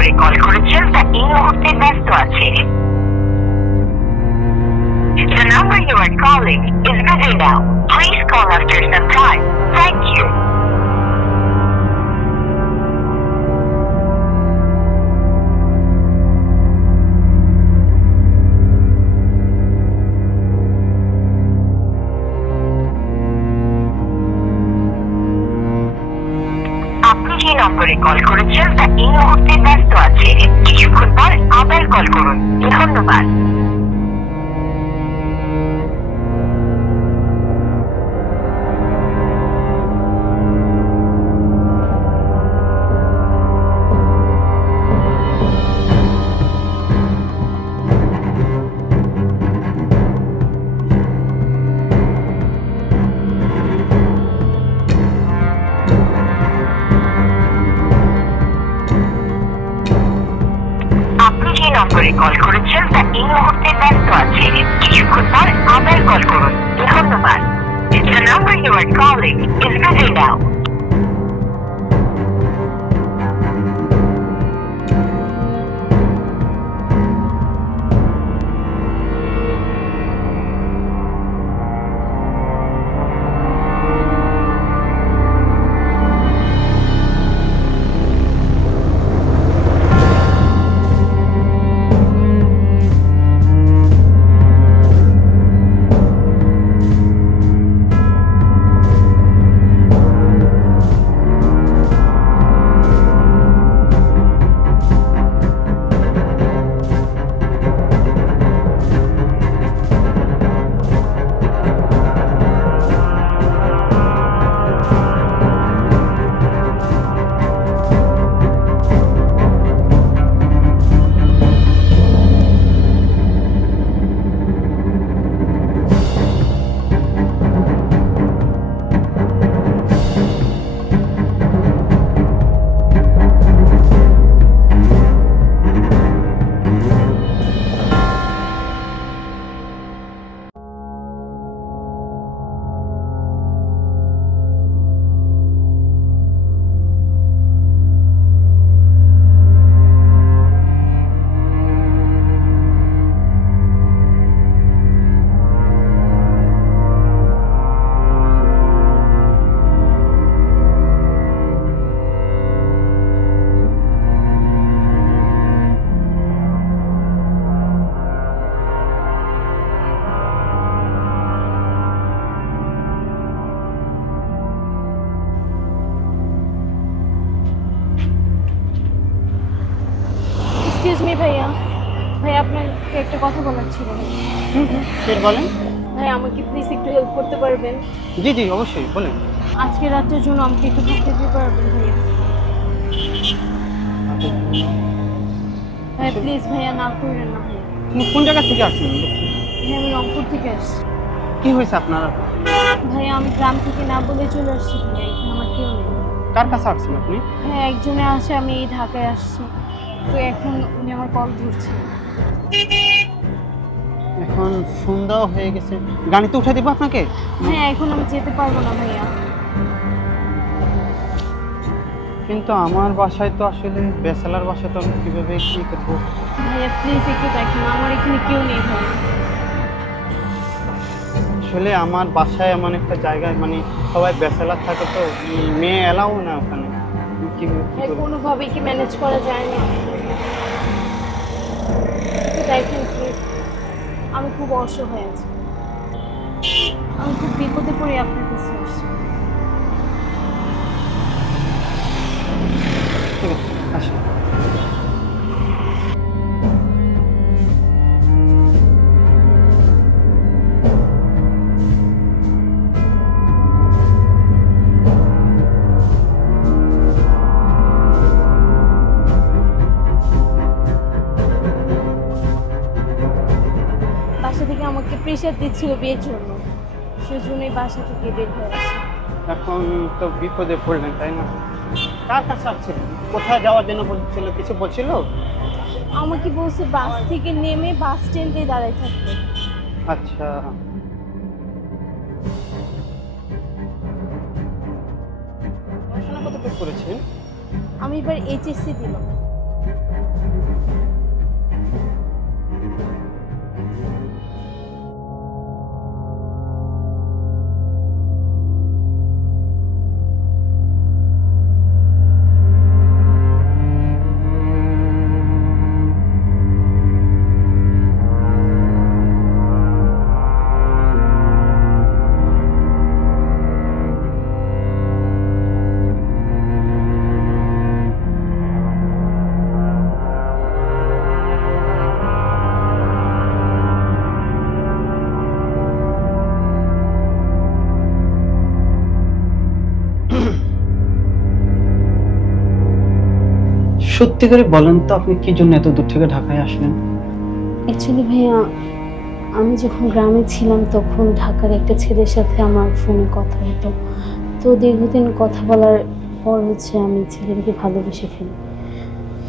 নম্বরে কল করেছেন তা এই মুহূর্তে ব্যস্ত আছে। The number you are calling is busy now. Please call after some time. Thank you. আপনি যে নম্বরে কল করেছেন তা এই মুহূর্তে ব্যস্ত আছে। কিছুক্ষণ পর আবার কল করুন। ধন্যবাদ। নম্বরে কল করেছেন তা এই মুহূর্তে ব্যস্ত আছে। কিছুক্ষণ পর আবার কল করুন। ধন্যবাদ। The number you are calling is busy now. Excuse me ভাইয়া, ভাই আপনাকে একটা কথা বলার ছিল। বলেন। ভাই আমাকে প্লিজ একটু হেল্প করতে পারবেন? জি জি অবশ্যই বলেন। আজকে রাতের জন্য আমাকে একটু থাকতে দিতে পারবেন ভাইয়া? ভাই প্লিজ ভাইয়া, না করবেন না ভাইয়া। কোন জায়গা থেকে আসছেন? ভাই আমি রংপুর থেকে আসছি। কি হয়েছে আপনার? ভাইয়া আমি গ্রাম থেকে না বলে চলে আসছি ভাইয়া, এখানে আমার কেউ নেই। কার কাছে আসছেন আপনি? হ্যাঁ একজনে আসে, আমি এই ঢাকায় আসছি, তো এখন উনি আমার কল ধরছে। এখন সন্ধ্যাও হয়ে গেছে, গাড়িতে উঠে দেবো আপনাকে? হ্যাঁ এখন আমি যেতে পারবো না ভাইয়া। কিন্তু আমার বাসায় তো আসলে ব্যাচেলার বাসায় তো আমি কীভাবে কী করবো? ভাইয়া প্লিজ একটু দেখেন, আমার এখানে কেউ নেই ভাইয়া। আসলে আমার বাসায় এমন একটা জায়গায় মানে সবাই ব্যাচেলার থাকে, তো মেয়ে এলাও না ওখানে। কোনোভাবে কি ম্যানেজ করা যায় না? একটু দেখেন প্লিজ, আমি খুব অসহায় আছি, আমি খুব বিপদে পড়ে আপনার কাছে আসছি। ঠিক আছে আসি। বাসা থেকে আমাকে প্রেশার দিচ্ছিল বিয়ের জন্য, সেজন্যই বাসা থেকে বের হয়ে আসি। এখন তো বিপদে পড়লেন তাই না? কার কাছে আসছিলেন? কোথায় যাওয়ার জন্য বলছিল? কিছু বলছিল? আমাকে বলছে বাস থেকে নেমে বাস স্ট্যান্ডে দাঁড়ায় থাকতে। আচ্ছা, পড়াশোনা কতটুকু করেছেন? আমি এবার এইচএসসি দিলাম। সত্যি করে বলেন তো, আপনি কি জন্য এত দূর থেকে ঢাকায় আসলেন? অ্যাকচুয়ালি ভাইয়া, আমি যখন গ্রামে ছিলাম তখন ঢাকার একটা ছেলের সাথে আমার ফোনে কথা হতো। তো দীর্ঘদিন কথা বলার পর আমি ছেলেটাকে ভালোবেসে ফেলি।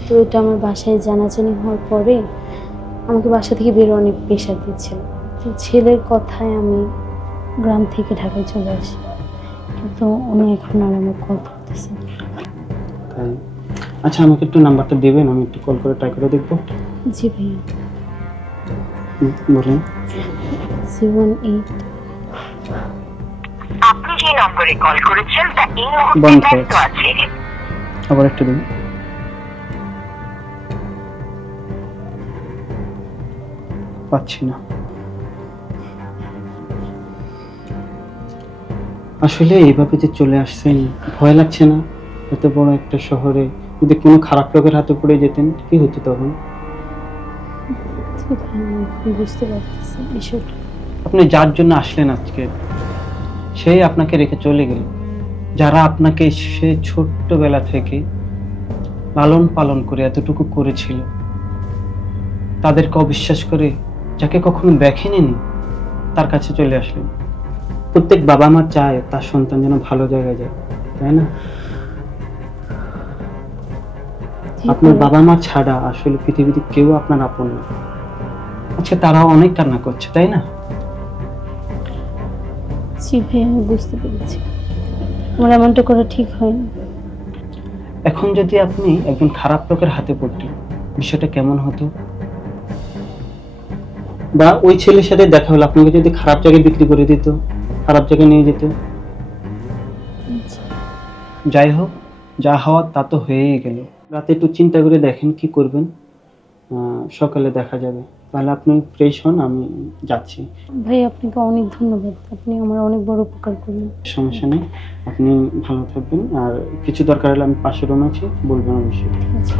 তো এটা আমার বাসায় জানাজানি হওয়ার পরে আমাকে বাসা থেকে বেরো অনেক প্রেশার দিচ্ছিল। তো ছেলের কথায় আমি গ্রাম থেকে ঢাকায় চলে আসি, কিন্তু উনি এখন আর আমার কল করতেছেন। তাই? আচ্ছা, আমাকে একটু নাম্বারটা দেবেন, আমি একটু কল করে ট্রাই করে দেখবো। জি ভাইয়া। বলুন। 018। আপনি যে নম্বরে কল করেছেন তা এই মুহূর্তে বন্ধ ব্যস্ত আছে। আবার একটু দিন। পাচ্ছি না। আসলে এইভাবে যে চলে আসছেন, ভয় লাগছে না? এত বড় একটা শহরে যদি কোনো খারাপ লোকের হাতে পড়ে যেতেন, কি হতো তখন? বুঝতে পারতেছি বিষয়টা। আপনি যার জন্য আসলেন আজকে, সেই আপনাকে রেখে চলে গেল। যারা আপনাকে সে ছোট্টবেলা থেকে লালন পালন করে এতটুকু করেছিল, তাদেরকে অবিশ্বাস করে, যাকে কখনো দেখেনি, তার কাছে চলে আসলেন। প্রত্যেক বাবা মা চায় তার সন্তান যেন ভালো জায়গায় যায়, তাই না? আপনার বাবা মা ছাড়া আসলে পৃথিবীতে কেউ আপনার আপন না। আচ্ছা, তারাও অনেক কান্না করছে, তাই না? জি ভাই, আমি বুঝতে পেরেছি। আমার এমনটা করা ঠিক হয়নি। এখন যদি আপনি একজন খারাপ লোকের হাতে পড়তেন, বিষয়টা কেমন হতো? বা ওই ছেলের সাথে দেখা হলো, আপনাকে যদি খারাপ জায়গায় বিক্রি করে দিত, খারাপ জায়গায় নিয়ে যেত, যাই হোক, যা হওয়ার তা তো হয়েই গেল। রাতে একটু চিন্তা করে দেখেন কি করবেন, সকালে দেখা যাবে। তাহলে আপনি ফ্রেশ হন, আমি যাচ্ছি। ভাই, আপনাকে অনেক ধন্যবাদ, আপনি আমার অনেক বড় উপকার করলেন। সমস্যা নেই, আপনি ভালো থাকবেন। আর কিছু দরকার হলে আমি পাশের রুমে আছি, বলবেন অবশ্যই। আচ্ছা।